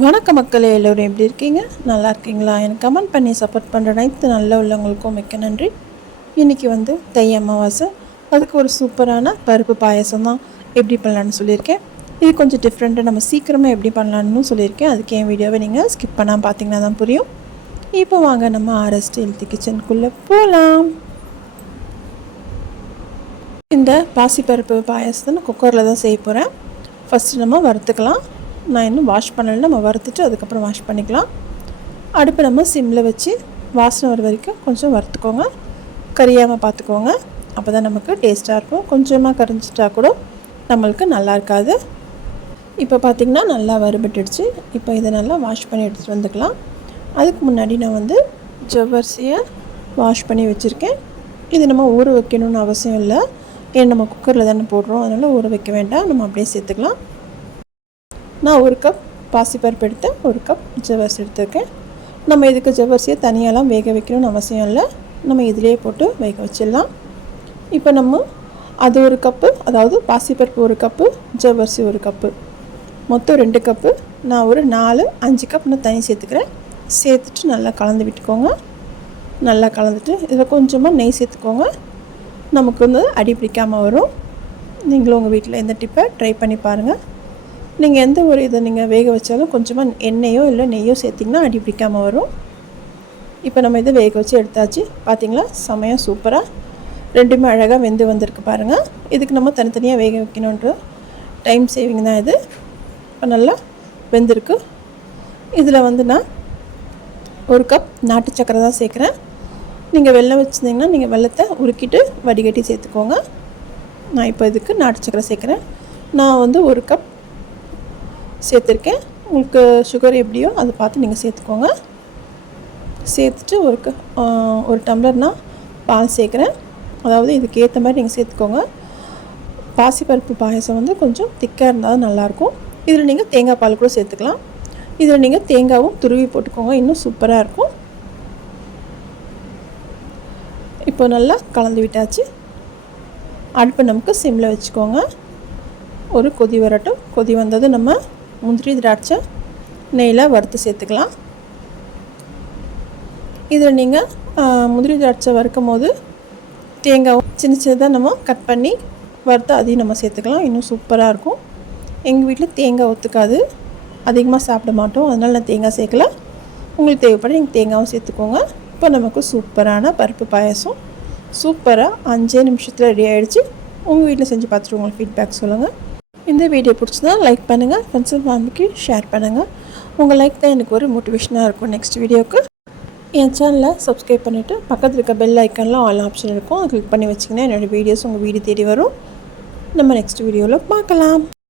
வணக்க மக்களே, எல்லோரும் எப்படி இருக்கீங்க? நல்லா இருக்கீங்களா? எனக்கு கமெண்ட் பண்ணி சப்போர்ட் பண்ணுற அனைத்து நல்ல உள்ளவங்களுக்கும் மிக்க நன்றி. இன்றைக்கி தை அமாவாசை. அதுக்கு ஒரு சூப்பரான பருப்பு பாயசம் தான் எப்படி பண்ணலான்னு சொல்லியிருக்கேன். இது கொஞ்சம் டிஃப்ரெண்ட்டாக நம்ம சீக்கிரமாக எப்படி பண்ணலான்னு சொல்லியிருக்கேன். அதுக்கு என் வீடியோவை நீங்கள் ஸ்கிப் பண்ணாமல் பார்த்தீங்கன்னா தான் புரியும். இப்போ வாங்க நம்ம ஆர்எஸ்டி ஹெல்த்தி கிச்சனுக்குள்ளே போகலாம். இந்த பாசிப்பருப்பு பாயசத்தை நான் குக்கரில் தான் செய்ய போகிறேன். ஃபஸ்ட்டு நம்ம வறுத்துக்கலாம். நான் இன்னும் வாஷ் பண்ணலை, நம்ம வறுத்துட்டு அதுக்கப்புறம் வாஷ் பண்ணிக்கலாம். அடுப்பு நம்ம சிம்மில் வச்சு வாசனை வர வரைக்கும் கொஞ்சம் வறுத்துக்கோங்க. கரியாமல் பார்த்துக்கோங்க, அப்போ தான் நமக்கு டேஸ்ட்டாக இருக்கும். கொஞ்சமாக கரிஞ்சிட்டா கூட நம்மளுக்கு நல்லா இருக்காது. இப்போ பார்த்திங்கன்னா நல்லா வறுபட்டுடுச்சு. இப்போ இதை நல்லா வாஷ் பண்ணி எடுத்துகிட்டு வந்துக்கலாம். அதுக்கு முன்னாடி நான் ஜவ்வரிசியை வாஷ் பண்ணி வச்சுருக்கேன். இது நம்ம ஊற வைக்கணும்னு அவசியம் இல்லை, ஏன்னா நம்ம குக்கரில் தானே போடுறோம், அதனால் ஊற வைக்க வேண்டாம், நம்ம அப்படியே சேர்த்துக்கலாம். நான் 1 கப் பாசிப்பருப்பு எடுத்தேன், 1 கப் ஜவ்வரிசி எடுத்துருக்கேன். நம்ம இதுக்கு ஜவ்வரிசியை தனியாலாம் வேக வைக்கணும்னு அவசியம் இல்லை, நம்ம இதிலே போட்டு வேக வச்சிடலாம். இப்போ நம்ம அது 1 கப்பு, அதாவது பாசிப்பருப்பு 1 கப்பு, ஜவ்வரிசி 1 கப்பு, மொத்தம் 2 கப்பு. நான் ஒரு 4-5 கப் நான் தண்ணி சேர்த்துக்கிறேன். சேர்த்துட்டு நல்லா கலந்து விட்டுக்கோங்க. நல்லா கலந்துட்டு இதில் கொஞ்சமாக நெய் சேர்த்துக்கோங்க. நமக்கு அடி பிடிக்காமல் வரும். நீங்களும் உங்கள் வீட்டில் இந்த டிப்பை ட்ரை பண்ணி பாருங்கள். நீங்கள் எந்த ஒரு இதை நீங்கள் வேக வச்சாலும் கொஞ்சமாக எண்ணெயோ இல்லை நெய்யோ சேர்த்திங்கன்னா அடி பிடிக்காமல் வரும். இப்போ நம்ம இதை வேக வச்சு எடுத்தாச்சு. பார்த்திங்களா, செமையாக சூப்பராக ரெண்டுமே அழகாக வெந்து வந்திருக்கு பாருங்கள். இதுக்கு நம்ம தனித்தனியாக வேக வைக்கணுன்ற டைம் சேவிங் தான் இது. இப்போ நல்லா வெந்திருக்கு. இதில் நான் 1 கப் நாட்டு சக்கரை தான் சேர்க்குறேன். நீங்கள் வெல்லம் வச்சுருந்தீங்கன்னா நீங்கள் வெல்லத்தை உருக்கிட்டு வடிகட்டி சேர்த்துக்கோங்க. நான் இப்போ இதுக்கு நாட்டு சக்கரை சேர்க்குறேன். நான் 1 கப் சேர்த்துருக்கேன். உங்களுக்கு சுகர் எப்படியோ அதை பார்த்து நீங்கள் சேர்த்துக்கோங்க. சேர்த்துட்டு ஒரு டம்ளர்னால் பால் சேர்க்குறேன். அதாவது இதுக்கு ஏற்ற மாதிரி நீங்கள் சேர்த்துக்கோங்க. பாசிப்பருப்பு பாயசம் கொஞ்சம் திக்காக இருந்தால் தான் நல்லாயிருக்கும். இதில் நீங்கள் தேங்காய் பால் கூட சேர்த்துக்கலாம். இதில் நீங்கள் தேங்காயும் துருவி போட்டுக்கோங்க, இன்னும் சூப்பராக இருக்கும். இப்போ நல்லா கலந்து விட்டாச்சு. அடுப்பை நமக்கு சிம்மில் வச்சுக்கோங்க. ஒரு கொதி வரட்டும். கொதி வந்தது நம்ம முந்திரி திராட்சை நெய்யில் வறுத்து சேர்த்துக்கலாம். இதில் நீங்கள் முந்திரி திராட்சை வறுக்கும் போது தேங்காய் சின்ன சின்னதாக நம்ம கட் பண்ணி வறுத்து அதையும் நம்ம சேர்த்துக்கலாம், இன்னும் சூப்பராக இருக்கும். எங்கள் வீட்டில் தேங்காய் ஒத்துக்காது, அதிகமாக சாப்பிட மாட்டோம், அதனால் நான் தேங்காய் சேர்க்கல. உங்களுக்கு தேவைப்பட நீங்கள் தேங்காயும் சேர்த்துக்கோங்க. இப்போ நமக்கு சூப்பரான பருப்பு பாயசம் சூப்பராக 5 நிமிஷத்தில் ரெடி ஆகிடுச்சு. உங்கள் வீட்டில் செஞ்சு பார்த்துட்டு உங்களுக்கு ஃபீட்பேக் சொல்லுங்கள். இந்த வீடியோ பிடிச்சதா லைக் பண்ணுங்கள், ஃப்ரெண்ட்ஸ் அண்ட் ஃபேமிலிக்கு ஷேர் பண்ணுங்கள். உங்கள் லைக் தான் எனக்கு ஒரு மோட்டிவேஷனாக இருக்கும் நெக்ஸ்ட் வீடியோவுக்கு. என் சேனலை சப்ஸ்கிரைப் பண்ணிவிட்டு பக்கத்தில் இருக்க பெல் ஐக்கானில் ஆல் ஆப்ஷன் இருக்கும், அதை கிளிக் பண்ணி வச்சிங்கன்னா என்னோடய வீடியோஸ் உங்கள் வீடு தேடி வரும். நம்ம நெக்ஸ்ட் வீடியோவில் பார்க்கலாம்.